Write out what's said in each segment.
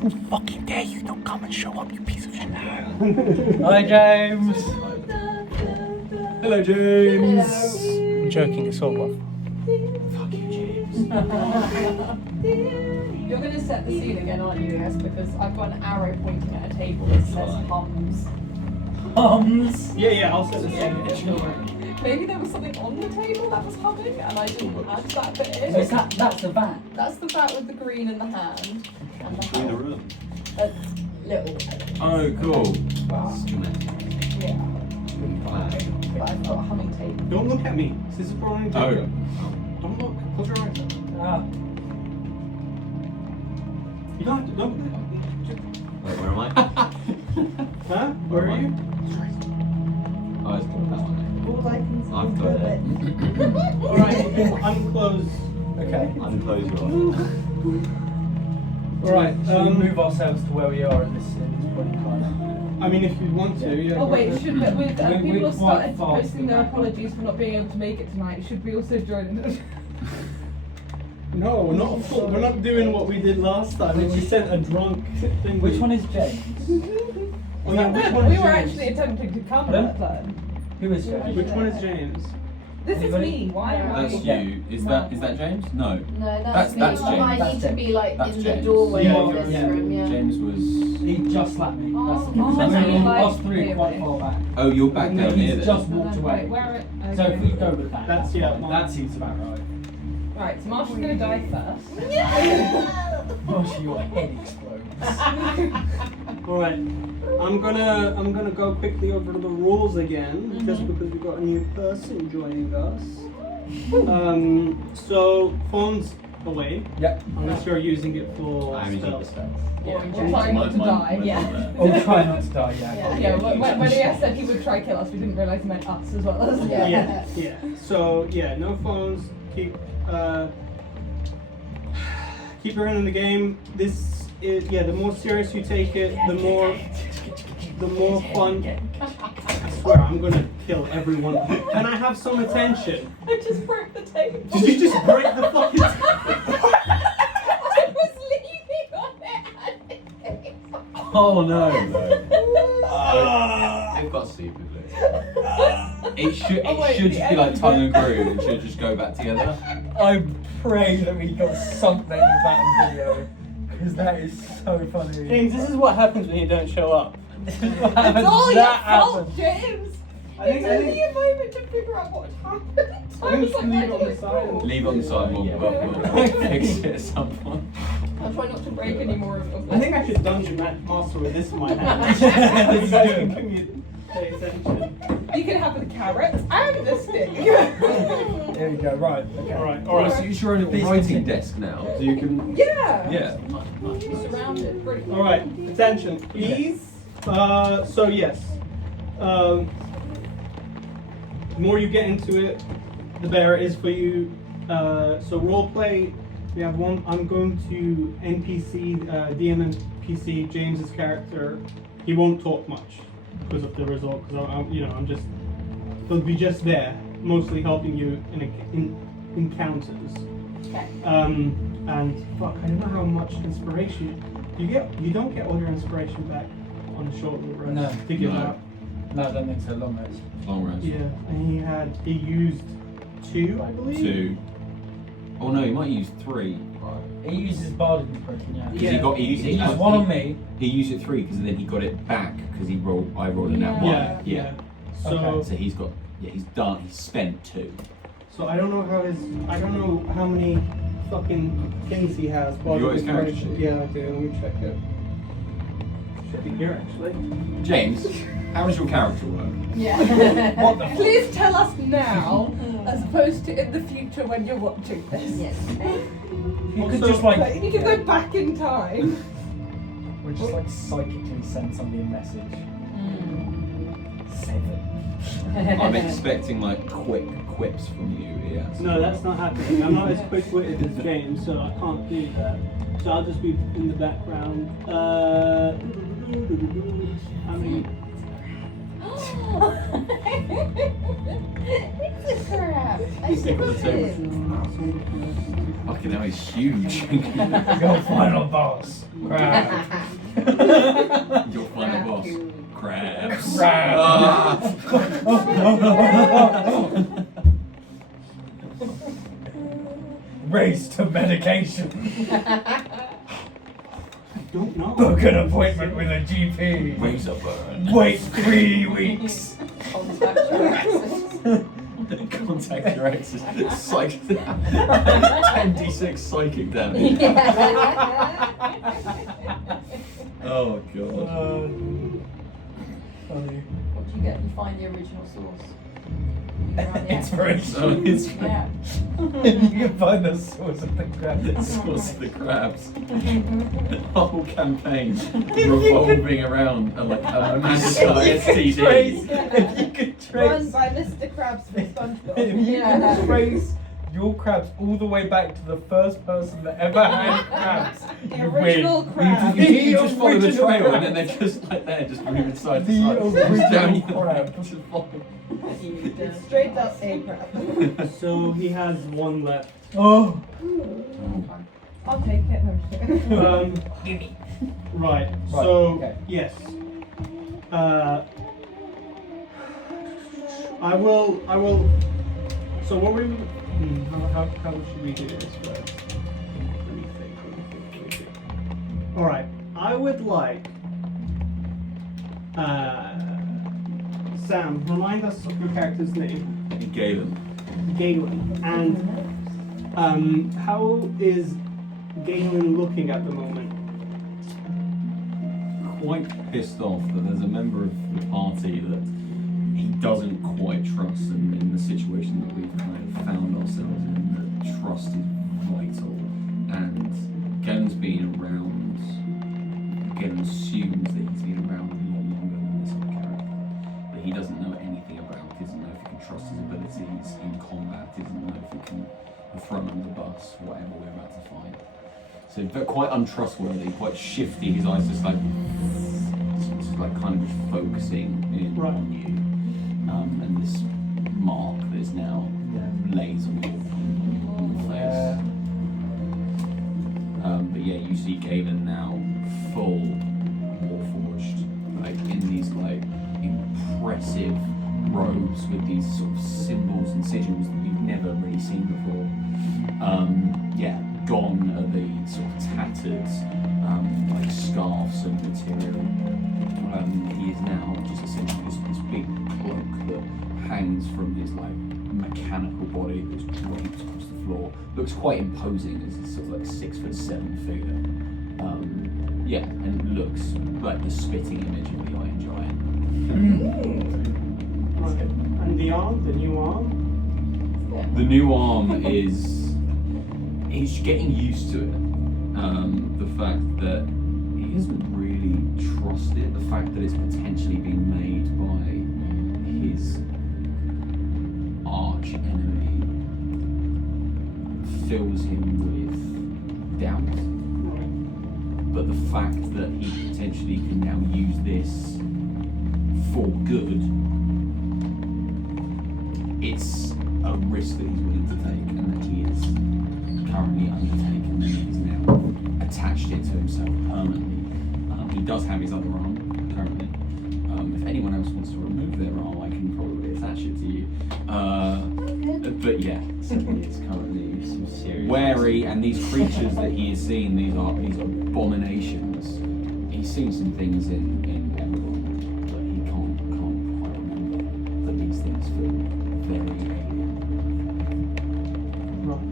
Who fucking dare you not come and show up, you piece of shit? Hi, James. Hello, James. Hello. I'm joking, it's all love. Fuck you, James. You're going to set the scene again, aren't you? Yes, because I've got an arrow pointing at a table that says hums. Hums. Yeah, I'll set the scene. Maybe there was something on the table that was humming, and I didn't add that bit in. So that's the bat. That's the bat with the green in the hand. And the In the hum. room. Little. Oh, cool. Yeah. But I've got a humming table. Don't look at me. This is for only Oh. Don't look. Close your eyes. Ah. You don't have to. Don't. Wait, where am I? Huh? Where are you? Oh, it's that one. All I can see I've is got it. the Alright, unclose. Okay. Unclose your eyes. Alright, Should we move ourselves to where we are at this point in time? I mean, if you want to, yeah. Oh wait, should we, We're people have quite started far posting from their that. apologies for not being able to make it tonight. Should we also join them? No, we're not doing what we did last time. We sent a drunk thing. Which one is James? Oh, yeah, which one we is were James? actually attempting to come Pardon? that time. Who is James? Which one is James? This is Anybody? me. Why am I? That's Yeah. you. Is that James? No. No, That's me. James. I That's need to be like That's in James. the doorway Yeah, of you're- this yeah. room, yeah. James was. He just slapped me. Oh, That's the oh, so that's we're like us three are quite really. far back. Oh, you're back And down he's here then. just walked away. Where So if we go with that, That's- fine. yeah, That seems about right. Right, so Marshall's gonna die first. Gosh, your head explodes. Alright. I'm gonna go quickly over the rules again, just because we've got a new person joining us. So phones away, Yep. unless you're using it for I'm using spells. respect. Or Yeah. trying not to die. Yeah. Oh, try not to die, yeah. Yeah, when he said he would try kill us, we didn't realise he meant us as well. Yeah. So yeah, no phones. Keep your hand in the game. This is the more serious you take it, the more fun. I swear I'm gonna kill everyone. Can I have some attention? I just broke the table. Did you just break the fucking table? I was leaning on it. Oh no. They've got super glue. It should Oh, wait, should the just be like end tongue and groove. It should just go back together. I pray that we got something in that video, because that is so funny. James, this is what happens when you don't show up. It's all your That fault, happened. James. I It think- took me a moment to figure out what happened. I think was you like, can leave I it on do the it side. cool. Leave on the side. We'll fix it at some point. I'll try not to break any more of I think I should dungeon master with this in my hand. You guys can pay attention. You can have the carrots and the stick. There we go, right. Okay. Alright, Oh, alright. so you're on a writing desk now, so you can. Yeah. Yeah. Surrounded. Pretty. Alright, attention, please. So yes. The more you get into it, the better it is for you. So roleplay, we have one. I'm going to NPC, DM NPC, James's character. He won't talk much because of the result. Because I'm just, he'll be just there, mostly helping you in encounters. Okay. And fuck, I don't know how much inspiration you don't get all your inspiration back on the short rest. No. Figure it No. out. No, that makes a long rest. Long rest. Yeah, and he used 2, I believe. 2. Oh no, he might use 3. He uses Bardic Impression, yeah. Because Yeah. he used He it. used one on me. He used it 3 because then he got it back because I rolled a nat 1. Yeah. So Okay. So he's got. Yeah, he's done. He's spent 2. so I don't know how many fucking things he has. You got his character Inspiration. sheet? Yeah, okay, let me check it. Should be here actually. James, how does your character work? Yeah. Please tell us now, as opposed to in the future when you're watching this. Yes. You could Also- just like, You can go back in time. or just like psychically send somebody a message. 7. I'm expecting like quick quips from you. Yeah. No, that's not happening. I'm not as quick-witted as James, so I can't do that. So I'll just be in the background. I mean, It's a crab. I Stick with the suppose it table. is. Fucking hell, he's huge. Your final boss. Crab. Your final boss. Crabs. Crab. Race to medication. Don't know. Book an appointment with a GP. Razor burn. Wait 3 weeks. Contact your exes. Contact your exes. Psych. 10d6 psychic damage. Oh god. Funny. What do you get? You find the original source. You find the Inspiration. So it's Yeah. You can find the source of the crab. the source of the crabs. Whole campaign revolving around like a magical STD. If you could Run trace, by Mr. Krabs from SpongeBob. if you could trace your crabs all the way back to the first person that ever had crabs, The you original win. crab. You just follow the original trail crab. and then they're just like there, just moving side to The side. original Down crab. Just follow. It's straight up a crab. So he has one left. Oh. I'll take it. No, Right. Right, So okay. yes. I will. So what we? How should we do this first? Let me think. All right. I would like. Sam, remind us of your character's name. Galen. Galen. And how is Galen looking at the moment? Quite pissed off that there's a member of the party that he doesn't quite trust, and in the situation that we've kind of found ourselves in, that trust is vital. And Galen's been around. Galen assumes that he's been around a lot longer than this other character, but he doesn't know anything about. He doesn't know if he can trust his abilities in combat. He doesn't know if he can throw him under the bus, whatever we're about to find. So but quite untrustworthy, quite shifty. His eyes just like kind of just focusing in Right. on you, and this mark that is now lays on your face. But yeah, you see Galen now full warforged, like in these like impressive robes with these sort of symbols and sigils that you've never really seen before. Gone are the sort of tattered like scarves and material. He is now just essentially this big cloak that hangs from his like mechanical body that's draped across the floor. Looks quite imposing as a sort of like 6'7" figure. And looks like the spitting image of the Iron Giant. Right. And the arm, the new arm. The new arm is. He's getting used to it. The fact that he doesn't really trust it. The fact that it's potentially being made by his arch enemy fills him with doubt. But the fact that he potentially can now use this for good, it's a risk that he's willing to take, and that he is currently undertaken, and he's now attached it to himself permanently. He does have his other arm currently. If anyone else wants to remove their arm, I can probably attach it to you. But yeah, so he is currently wary, and these creatures that he is seeing, these abominations. He's seen some things in Everlong, but he can't quite remember that these things feel very alien. Right.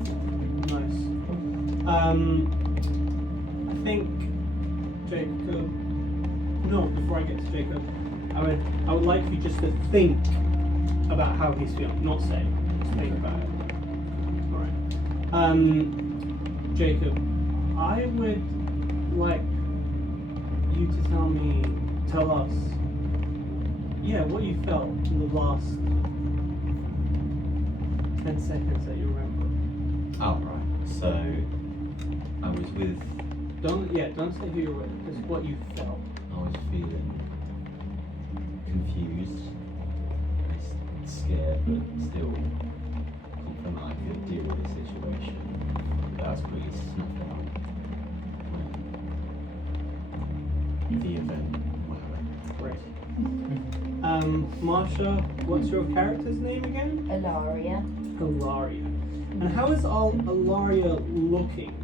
Nice. I think Jacob. No, before I get to Jacob, I would like you just to think about how he's feeling, not say. Just think about it. All right. Jacob, I would like you to tell us, what you felt in the last 10 seconds that you remember. Oh, right. So, I was with, Don't say who you're with, just what you felt. I was feeling confused, scared, but still confident I could deal with the situation. That was pretty snuffed out. The event, whatever. Great. Marsha, what's your character's name again? Ilaria. Ilaria. And how is Ilaria looking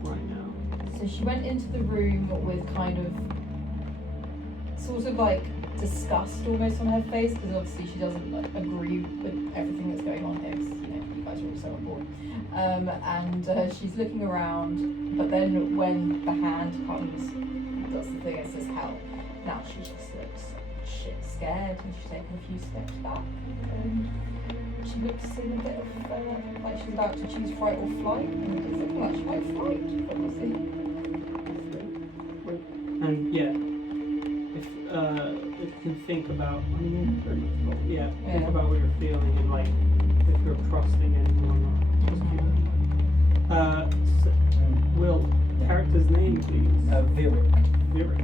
right now? So she went into the room with kind of, sort of like disgust almost on her face, because obviously she doesn't like, agree with everything that's going on here, because you guys are all so on board. And she's looking around, but then when the hand comes, does the thing, it says help. Now she just looks shit scared, and she's taken a few steps back. And she looks in a bit of like she's about to choose fight or flight, and it's looking like she might fight, but we'll see. And yeah, if you can think about, I mean, very much about, think about what you're feeling and like if you're trusting anyone or just keep Will, character's name please? Virik. Virik.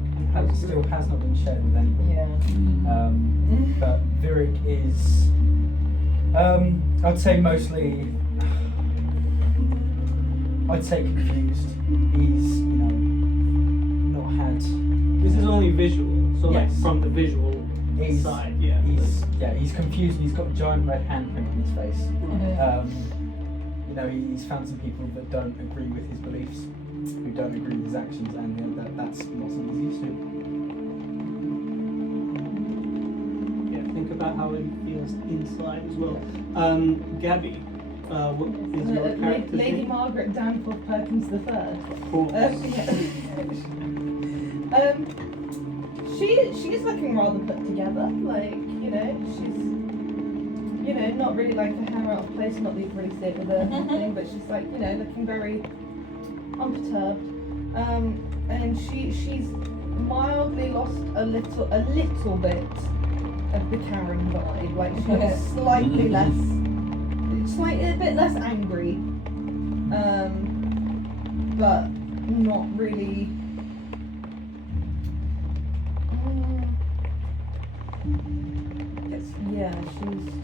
Still has not been shared with anybody. Yeah. But Virik is, I'd say mostly, I'd say confused. He's, not had. This is only visual, so like Yes. from the visual He's, side, he's confused. And he's got a giant red handprint on his face. He's found some people that don't agree with his beliefs, who don't agree with his actions, and that's not something he's used to. Yeah, think about how it feels inside as well. Gabby, what is your character's Lady name? Margaret Danforth Perkins the Third. Cool. She's looking rather put together. Like she's not really like a hammer out of place, not that you can really see it with her thing, but she's like looking very unperturbed. And she's mildly lost a little bit of the Karen vibe. Like she's slightly a bit less angry, but not really.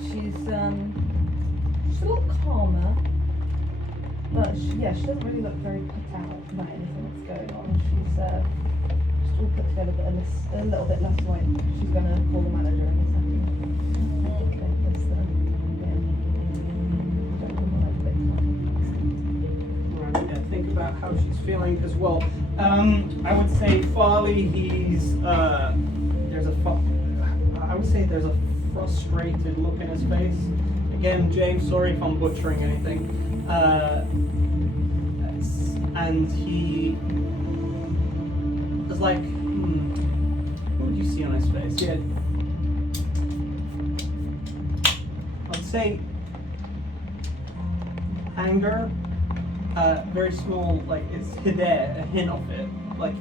She's a lot calmer, but she doesn't really look very put out about anything that's going on. She's just all put together, but a little bit less like she's going to call the manager in a second. Right, yeah, think about how she's feeling as well. I would say Farley, there's a frustrated look in his face. Again, James, sorry if I'm butchering anything. And he was like, what would you see on his face? Yeah. I'd say anger, very small, like it's there, a hint of it, like,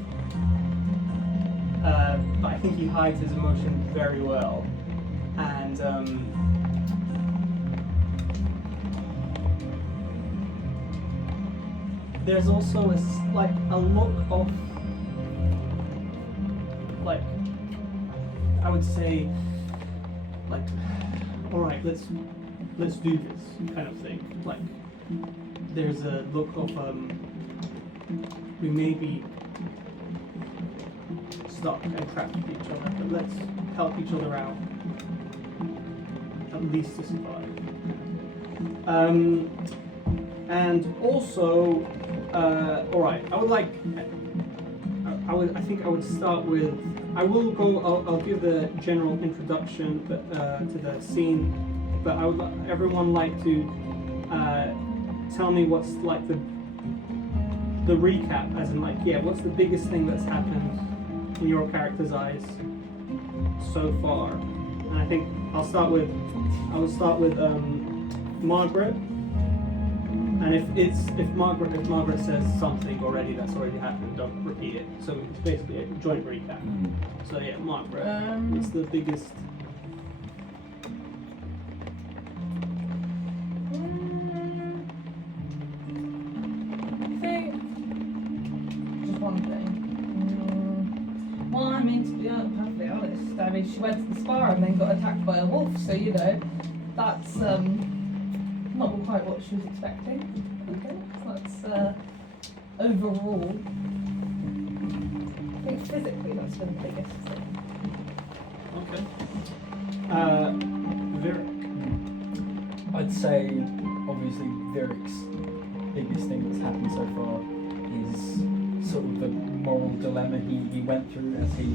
but I think he hides his emotion very well, and there's also a look of, like, I would say, like, all right, let's do this kind of thing. Like, there's a look of we may be stuck and trapped with each other, but let's help each other out, at least to survive. And also, all right, I think I would start with. I'll give the general introduction to the scene, but I would everyone like to tell me what's like the recap, as in like, yeah, what's the biggest thing that's happened in your character's eyes so far. And I think I will start with Margaret. And if Margaret says something already that's already happened, don't repeat it. So it's basically a joint recap. So yeah, Margaret, it's the biggest. I think just one thing. Well, I mean, to be perfectly honest, honest. I mean, she went to the spa and then got attacked by a wolf, so you know, that's not quite what she was expecting. Okay, so that's overall. I think physically that's been the biggest thing. Okay. Virik. I'd say, obviously, Virik's biggest thing that's happened so far is sort of the moral dilemma he went through as he,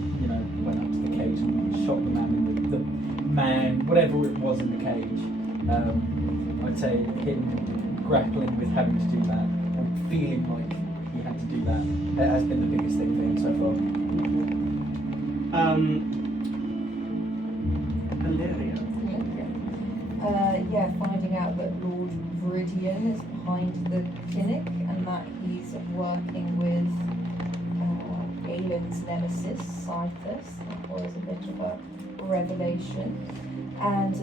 went up to the cage and shot the man in the man, whatever it was in the cage. I'd say him grappling with having to do that and feeling like he had to do that has been the biggest thing for him so far. Valeria. Yeah, finding out that Lord Viridian is behind the clinic and that he's working with Galen's nemesis, Cythus. That was a bit of a revelation. And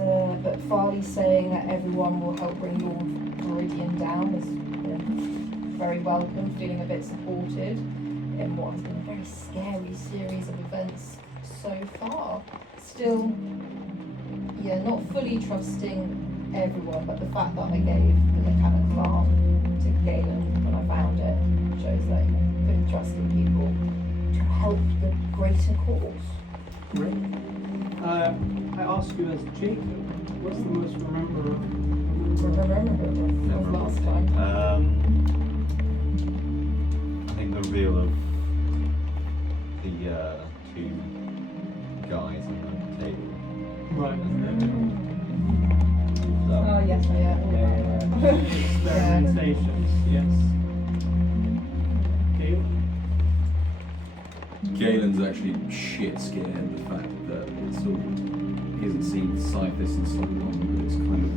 but Farley saying that everyone will help bring Lord Viridian down is very welcome, feeling a bit supported in what has been a very scary series of events so far. Still, yeah, not fully trusting everyone, but the fact that I gave the mechanical arm to Galen when I found it shows that you can trust in people to help the greater cause. I ask you as Jacob, what's the most memorable Remember last time? I think the reveal of the two guys on the table. Right. Oh yes, yeah. Experimentations, yes. Galen? Galen's actually shit scared of the fact that it's all, he hasn't seen Cythus in so long, but it's kind of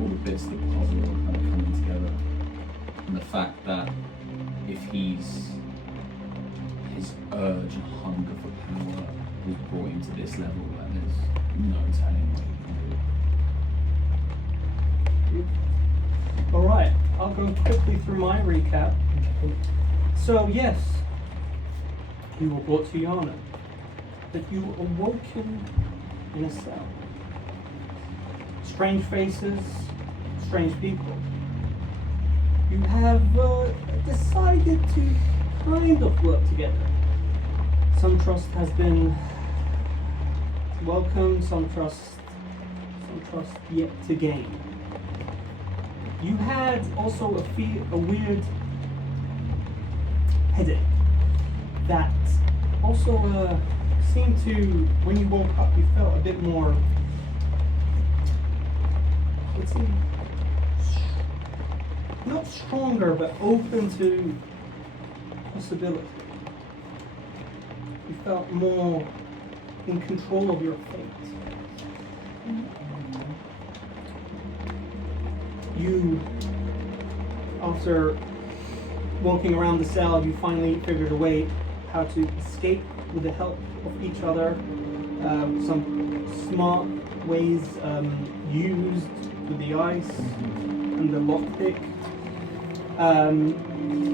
all the bits of the puzzle are kind of coming together. And the fact that if his urge and hunger for power has brought him to this level, and there's no telling what he can do. Alright, I'll go quickly through my recap. So, yes, you were brought to Yana, that you were awoken in a cell. Strange faces, strange people. You have decided to kind of work together. Some trust has been welcomed, some trust yet to gain. You had also a weird headache that also seemed to, when you woke up, you felt a bit more, let's see, not stronger, but open to possibility. You felt more in control of your fate. You, after walking around the cell, you finally figured a way how to escape with the help of each other. Some smart ways used with the ice and the lockpick.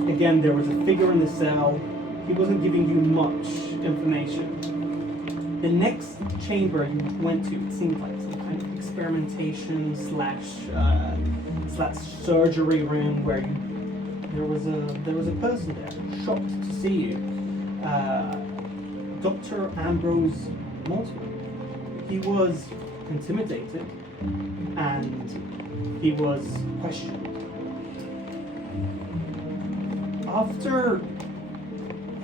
Again, there was a figure in the cell. He wasn't giving you much information. The next chamber you went to, it seemed like some kind of experimentation slash surgery room where there was a person there, shocked to see you. Dr. Ambrose Mortimer. He was intimidated and he was questioned. After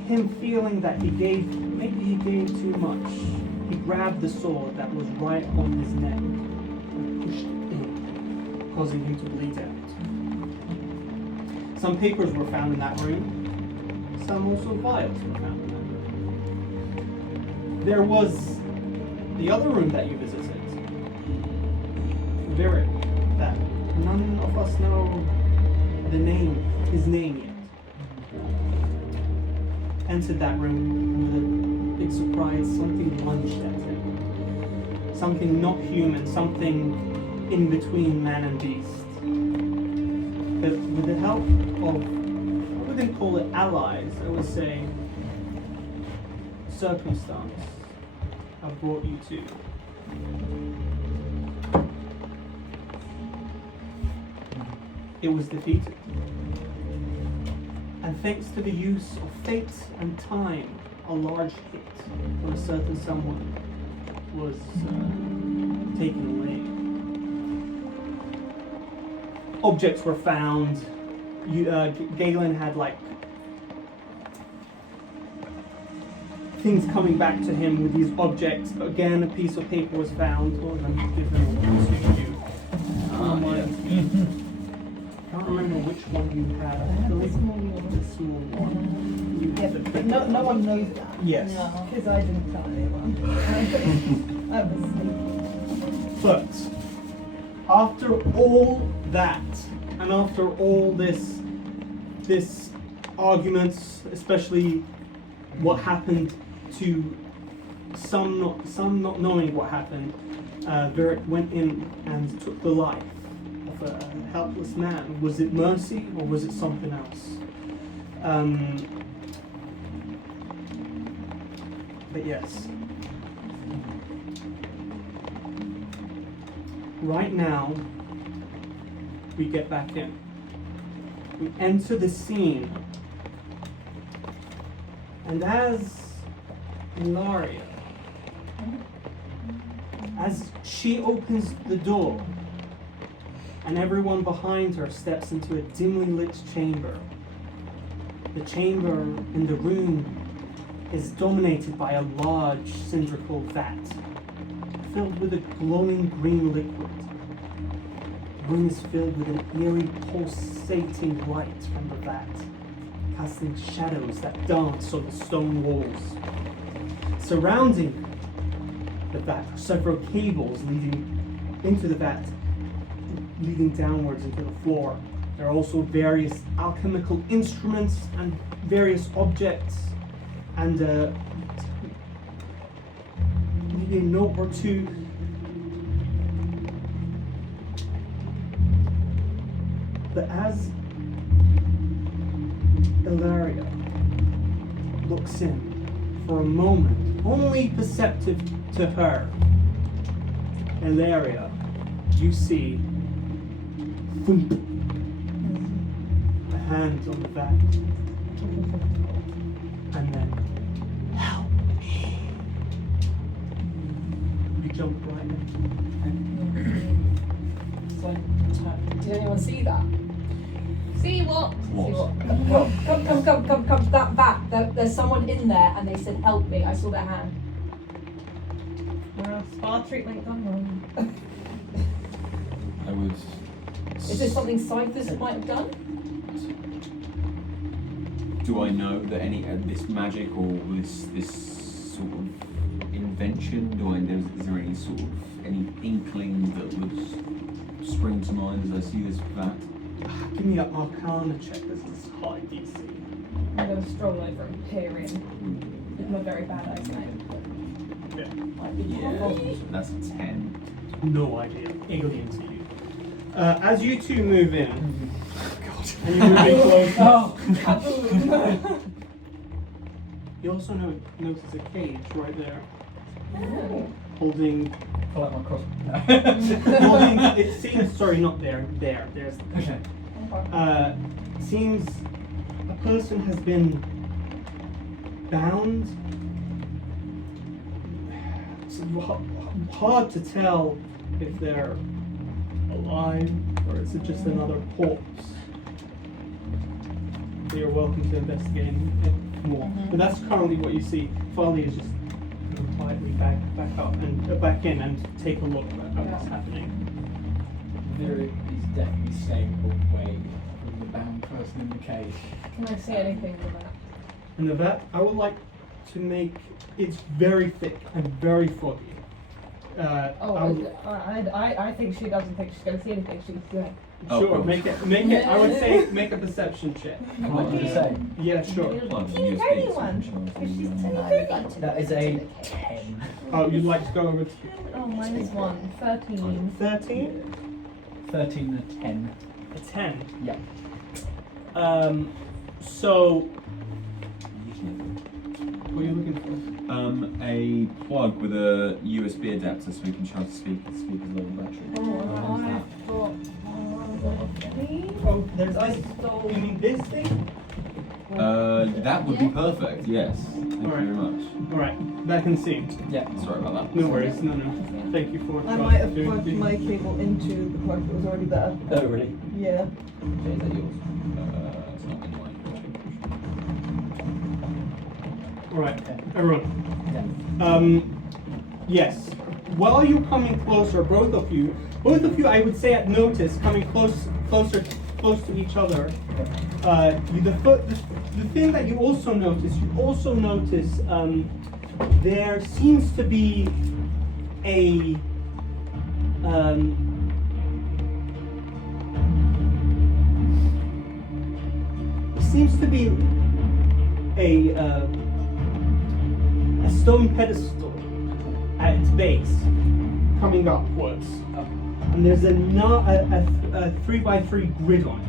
him feeling that maybe he gave too much, he grabbed the sword that was right on his neck and pushed it in, causing him to bleed out. Some papers were found in that room, some also vials were found in that room. There was the other room that you visited, Virik, that none of us know his name yet. Entered that room with a big surprise, something lunged at him. Something not human, something in between man and beast. But with the help of, I wouldn't call it allies, I would say circumstance have brought you to. It was defeated. And thanks to the use of fate and time, a large hit on a certain someone was taken away. Objects were found. Galen had like things coming back to him with these objects. Again, a piece of paper was found. Oh, let me give them to you. I can't remember which one you had. I have the small one. The small one. You Yeah, had the but big no one. one knows that. Yes. Because I didn't tell anyone. I was sneaky. But after all that, and after all this arguments, especially what happened to some not knowing what happened, Virik went in and took the life of a helpless man. Was it mercy or was it something else? But yes. Right now, we get back in. We enter the scene. And as Ilaria, as she opens the door, and everyone behind her steps into a dimly lit chamber, the chamber in the room is dominated by a large cylindrical vat filled with a glowing green liquid. The room is filled with an eerie pulsating light from the vat, casting shadows that dance on the stone walls. Surrounding the vat are several cables leading into the vat, leading downwards into the floor. There are also various alchemical instruments and various objects, and maybe a note or two. But as Ilaria looks in for a moment, only perceptive to her, Ilaria, you see thump, a hand on the back, and then help me. You jump right in. So, did anyone see that? See what? Come, that vat. There's someone in there and they said, help me. I saw their hand. Spa treatment gone wrong. I was. Is this something Cyphers might have done? Do I know that any this magic or this sort of invention? Is there any sort of any inkling that would spring to mind as I see this vat? Give me an Arcana check. This is high DC. I'm going to stroll over and peer in with my very bad eyesight. Yeah. Might be Yeah, that's a 10. No idea. Alien to you. As you two move in, and you move in closer, you also notice a cage right there, holding. Pull out my cross. holding. It seems. Sorry, not there. There. There's. Okay. Seems a person has been bound. It's hard to tell if they're alive or is it just another corpse. You're welcome to investigate it more. But that's currently what you see. Farley is just quietly back up and back in and take a look at what's happening. Virik is definitely staying away from the bound person in the cage. Can I see anything with that? And the vat, I would like to make it's very thick and very foggy. I think she doesn't think she's going to see anything. She's good. Oh, sure, cool. make it. I would say make a perception check. What did you say? Yeah, sure. Well, Teeny USB, tiny so one. I'm sure Because she's it's- teeny tiny. That is a 10. Oh, you'd like to go over to Oh, mine is 1. 13. 13? 13 and a 10. A 10. Yeah. So what are you looking for? a plug with a USB adapter so we can charge the speaker's low battery. I've got Oh, there's I this. stole. You mean this thing? That would be perfect, yes. Thank you Alright. very much. Alright, back in sync. Yeah. Sorry about that. No worries, no. Thank you for I might have doing- plugged doing- my cable into the plug that was already there. Oh, really? Yeah. Okay, is that yours? It's not in mine. Alright, everyone. Yeah. Yes. While you're coming closer, both of you, I would say at notice, coming close to each other. The thing that you also notice, there seems to be a stone pedestal at its base coming upwards, and there's a 3x3 grid on it.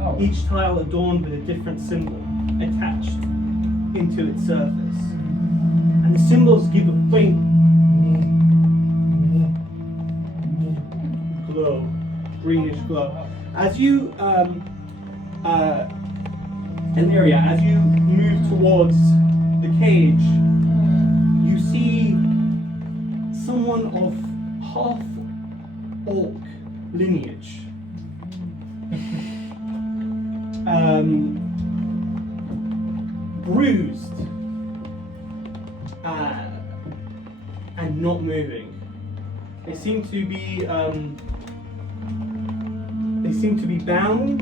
Oh. Each tile adorned with a different symbol attached into its surface. And the symbols give a faint glow, greenish glow. As you, Illyria, as you move towards the cage, you see someone of half orc lineage. Bruised and not moving. They seem to be bound,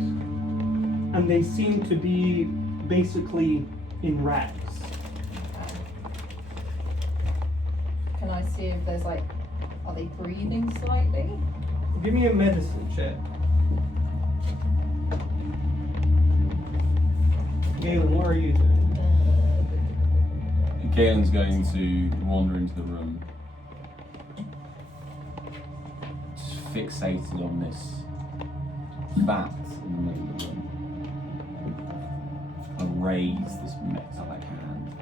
and they seem to be basically in rags. Can I see if there's like, are they breathing slightly? Give me a medicine check. Galen, what are you doing? Galen's going to wander into the room, just fixated on this bat in the middle of the room. I'll raise this metallic hand.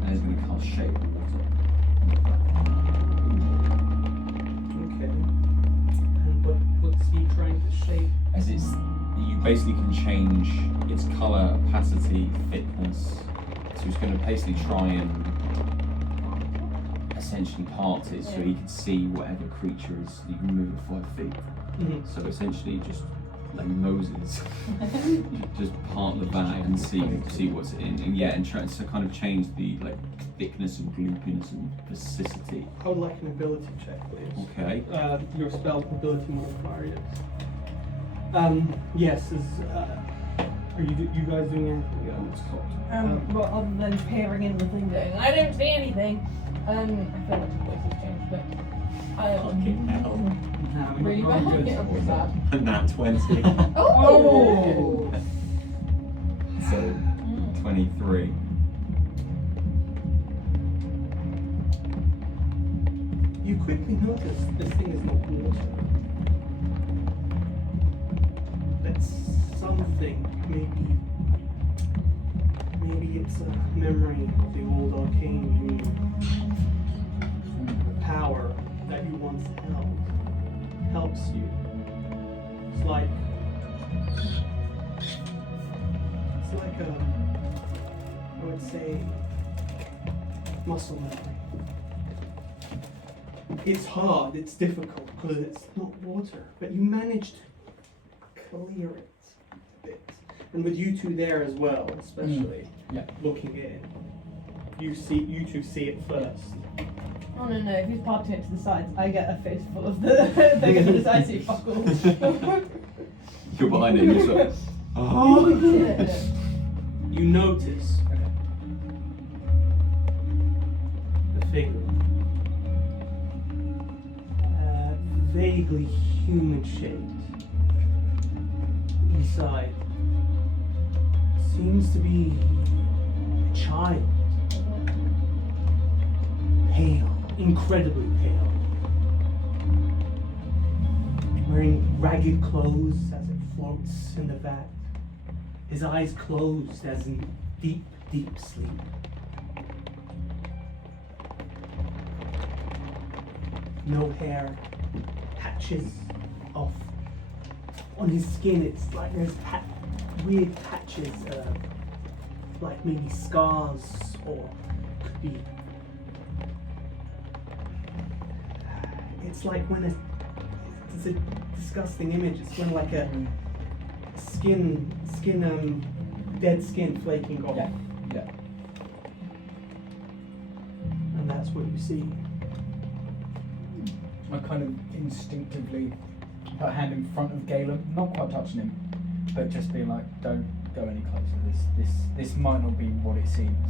And he's going to cast shape water. Okay. And what's he trying to shape? As you basically can change its colour, opacity, thickness. So he's going to basically try and essentially part it so he can see whatever creature is. You can move it 5 feet. Mhm. So essentially, just like Moses, just part the bag and see what's in, and try to kind of change the like thickness and gloopiness and persistity. I would like an ability check, please. Okay. Your spell ability modifier, yes. Yes. Are you guys doing anything else? Well, other than peering in the thing going, I don't see anything. I feel like the voice has changed, but Fucking hell. Really bad? Yeah, what's that? Nat 20. Oh! So 23. You quickly notice this thing is not water. That's something. Maybe it's a memory of the old arcane dream. The power that you once held helps you. It's like I would say, muscle memory. It's hard, it's difficult because it's not water, but you managed to clear it a bit. And with you two there as well, especially Yeah. looking in, you two see it first. oh no, if he's parting it to the sides, I get a face full of the thing to the sides, so you fuck all. You're behind it, you're sort of, oh. You notice the figure, vaguely human shaped, inside seems to be a child, pale, incredibly pale, wearing ragged clothes as it floats in the vat. his eyes closed as in deep, deep sleep. No hair, patches off. On his skin, it's like there's weird patches, like maybe scars, or could be. It's like when it's a disgusting image. It's when like a dead skin flaking off. Yeah, yeah. And that's what you see. I kind of instinctively put a hand in front of Galen, not quite touching him, but just being like, don't go any closer. This might not be what it seems.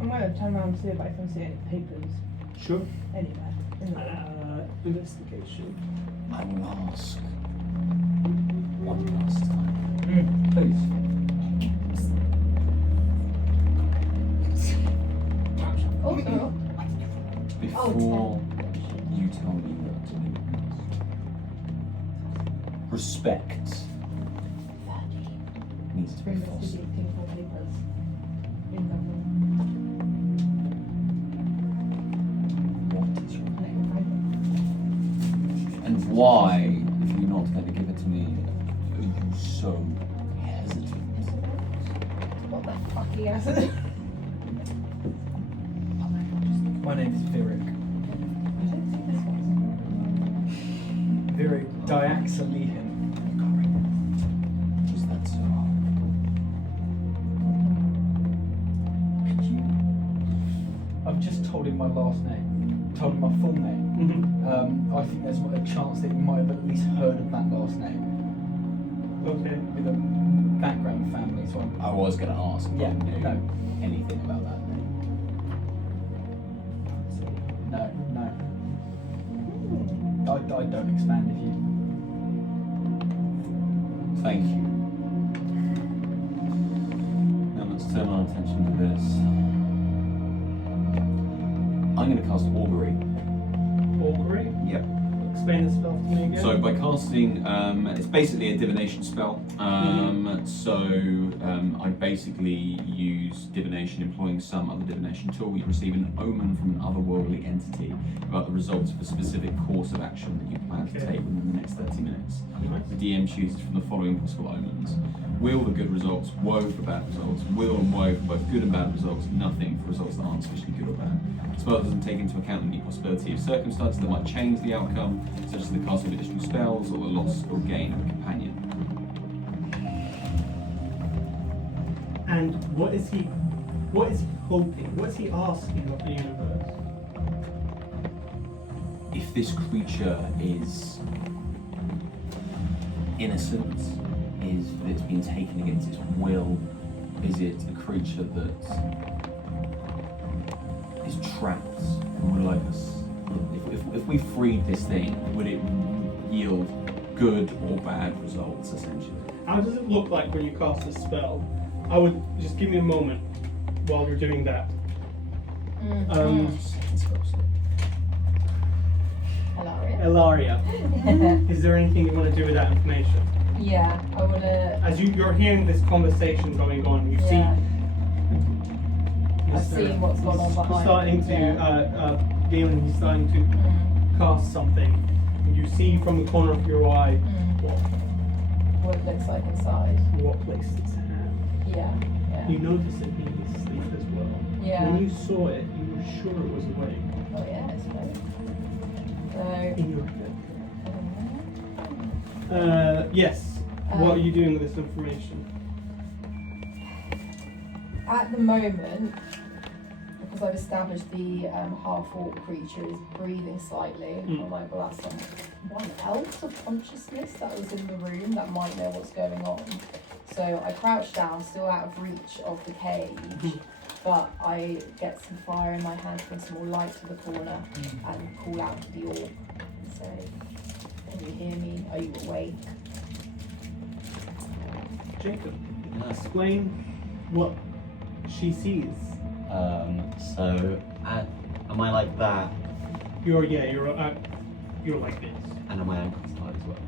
I'm going to turn around and see if I can see any papers Sure. anywhere in the room. Investigation. I will ask one last time. Please. Oh, sorry. Before you tell me what to do, respect needs to be fostered. Investigating for papers in the room. What is your name? And why, if you're not going to give it to me, are you so hesitant? What the fuck he has? My name is Virik. I don't think this one's. Virik Diaxalihan. Is that so? Could you? I've just told him my last name. Told him my full name. I think there's a chance that you might have at least heard of that last name. Okay. With a background family, so I'm. I was going to ask if Yeah, you knew no. anything about that name. No, no. I don't expand if you. Thank you. Now let's turn our attention to this. I'm going to cast Augury. Augury? Yep. Explain the spell to me again. So by casting, it's basically a divination spell. I basically use divination employing some other divination tool. You receive an omen from an otherworldly entity about the results of a specific course of action that you plan to Okay. take within the next 30 minutes. Nice. The DM chooses from the following possible omens: will for good results, woe for bad results, will and woe for both good and bad results, nothing for results that aren't sufficiently good or bad. The spell doesn't take into account any possibility of circumstances that might change the outcome, such as the casting of additional spells or the loss or gain of a companion. And what is he hoping? What is he asking of the universe? If this creature is innocent, is that it's been taken against its will, is it a creature that is trapped and would like us? If we freed this thing, would it yield good or bad results, essentially? How does it look like when you cast a spell? I would just give me a moment while you're doing that. Hilaria. Elaria, is there anything you want to do with that information? Yeah, I wanna. As you're hearing this conversation going on, you see. I've seen what's going on behind. Starting to, yeah. Galen, he's starting to cast something. And you see from the corner of your eye What it looks like inside. what place it's at. Yeah, yeah. You notice it being asleep as well. Yeah. When you saw it, you were sure it was awake Oh yeah, it's great. So. in your head. Yes. What are you doing with this information? At the moment, because I've established the half-orc creature is breathing slightly, I'm like, well, that's someone else of consciousness that was in the room that might know what's going on. So I crouch down, still out of reach of the cage, but I get some fire in my hand, bring some more light to the corner, and call out to the orc and say, can you hear me? Are you awake? Jacob, Yes. explain what she sees. So, am I like that? You're like this. And am my ankles tied as well?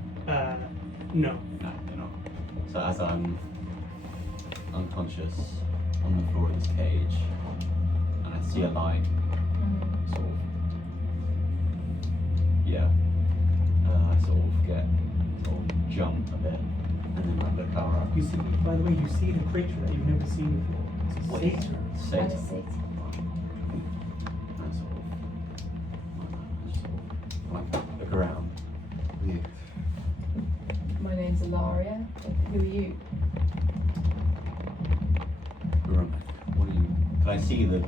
No. No, you're not. So as I'm unconscious on the floor of this cage, and I see a light, sort of, yeah, I sort of jump a bit, and then I look up. You see, by the way, you see a creature that you've never seen before. It's a What? satyr. And a Satan. seat. I sort of look around. You. My name's Ilaria. Who are you? What are you? Can I see the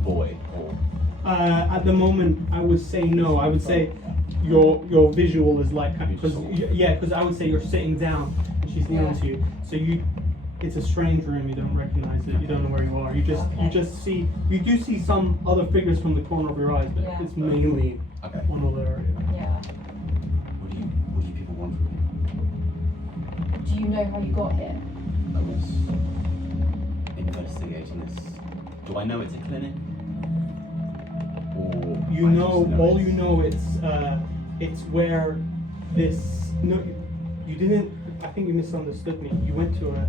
boy or? At the moment, I would say no. I would say your visual is like because I would say you're sitting down and she's kneeling to you. So it's a strange room. You don't recognize it. You don't know where you are. You just see. You do see some other figures from the corner of your eyes, but it's mainly one other area. Yeah. What do you people want from me? Do you know how you got here? I was investigating this. Do I know it's a clinic? Or You I know, just all it's- you know, it's where this. No, you didn't. I think you misunderstood me. You went to a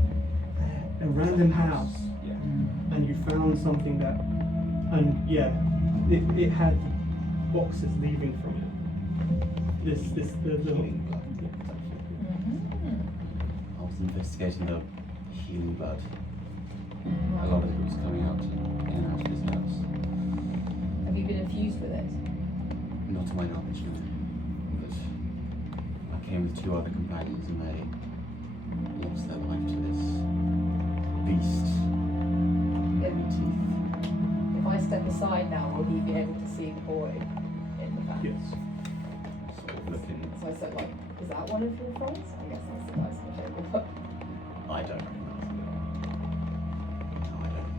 random house Yeah. and you found something that, and it had boxes leaving from it. The Healing blood. Mm-hmm. I was investigating the healing blood. A lot of it was coming out in and out of this house. Have you been infused with it? Not to my knowledge, no. But I came with 2 other companions and they lost their life to this beast. Heavy teeth. If I step aside now, will he be able to see the boy in the van? Yes. Sort of looking. So I said, like, is that one of your friends? I guess that's the guy's on the table. But I don't recognise him. No, I don't.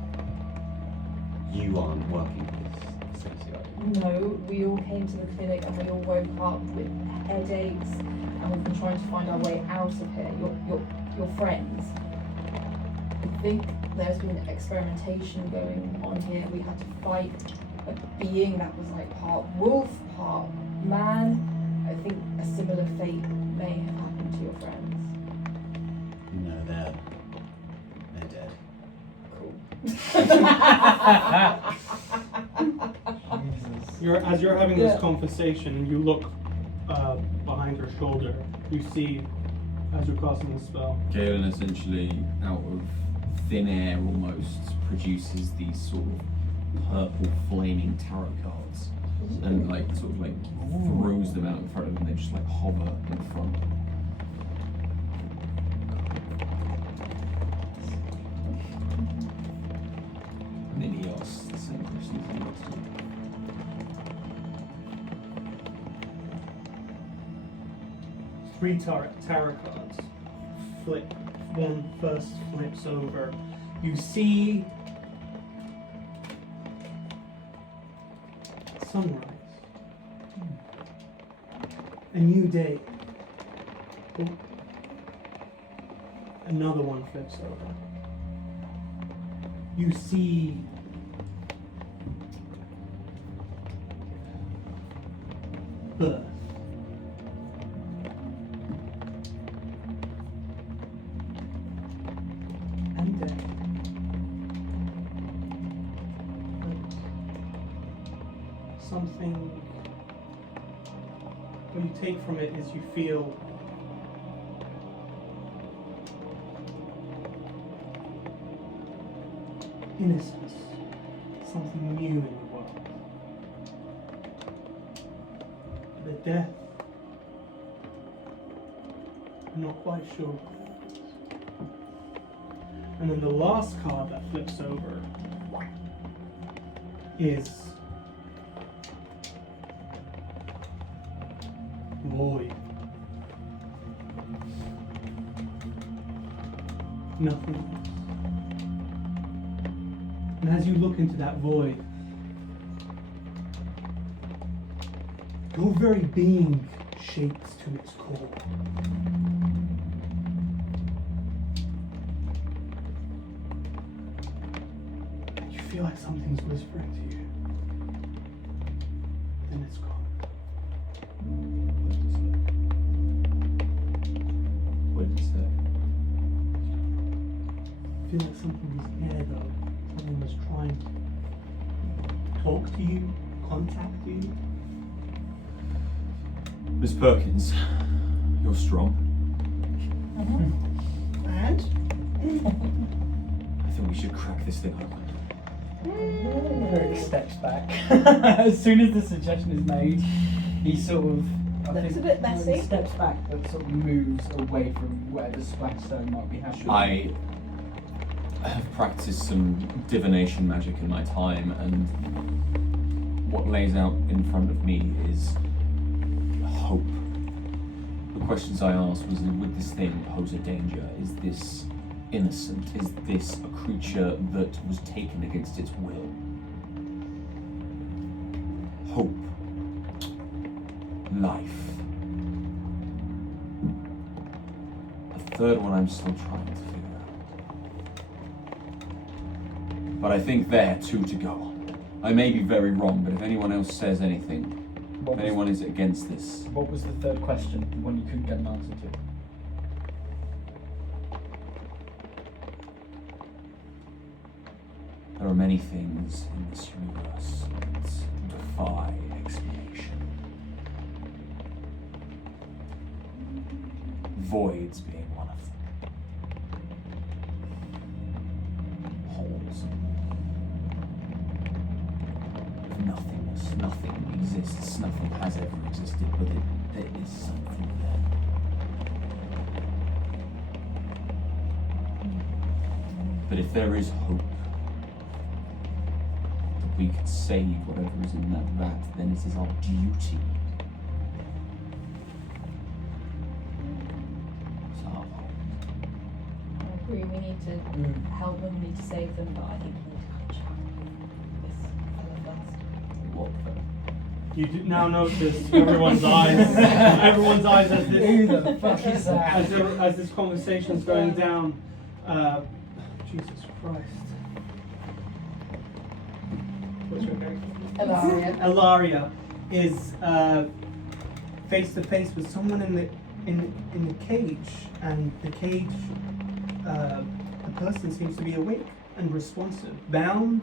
You aren't working with this facility, are you? no, we all came to the clinic and we all woke up with headaches, and we've been trying to find our way out of here. Your friends. I think there's been experimentation going on here. We had to fight a being that was like part wolf, part man. I think a similar fate may have happened to your friends. No, they're dead. Cool. As you're having this conversation and you look behind her shoulder, you see, as you're casting the spell, Galen essentially, out of thin air almost, produces these sort of purple flaming tarot cards and throws them out in front of them. They just like hover in front. And then he asks the same question as he asked you. three tarot cards. One first flips over. You see sunrise. A new day. Oh. Another one flips over. You see birth. And death. But something, what you take from it is you feel innocence, something new in the world. The death, I'm not quite sure. And then the last card that flips over is void. Nothing. And as you look into that void, your very being shakes to its core. You feel like something's whispering to you. Then it's gone. feel like something was there though. Someone was trying to talk to you, contact you. Miss Perkins, you're strong. And? I think we should crack this thing open. Eric steps back. As soon as the suggestion is made, he sort of Looks a bit messy. steps back but sort of moves away from where the splashstone might be happening. I have practiced some divination magic in my time, and what lays out in front of me is hope. The questions I asked was, would this thing pose a danger? Is this innocent? Is this a creature that was taken against its will? Hope. Life. The third one I'm still trying to figure out. But I think there are 2 to go. I may be very wrong, but if anyone else says anything, What if was- anyone is against this, What was the third question, the one you couldn't get an answer to? there are many things in this universe that defy explanation. Voids being one of them. Holes. Nothingness. Nothing exists. Nothing has ever existed, but there is something there. But if there is hope, that we can save whatever is in that vat, then it is our duty. It's our fault. I agree, we need to help them, we need to save them, but I think we need to have a chat with this fellow first. What the? You do now notice everyone's eyes. Everyone's eyes as Who this the fuck is that? as this conversation's going down. Jesus Christ. What's your name? Elaria. Elaria is face to face with someone in the cage, and the cage, the person seems to be awake and responsive, bound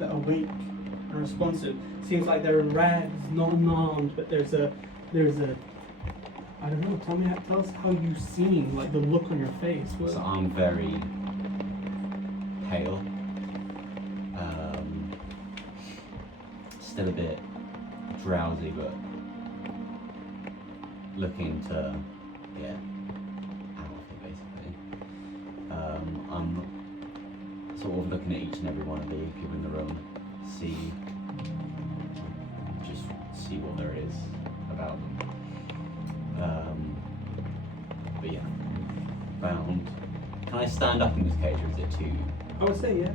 but awake and responsive. Seems like they're in rags, not unarmed, but there's a I don't know. Tell us how you seem, like the look on your face. What- So I'm very pale. Still a bit drowsy, but looking to get out of it, basically. I'm sort of looking at each and every one of the people in the room, see what there is about them. But yeah, bound. Can I stand up in this cage, or is it too? I would say yeah.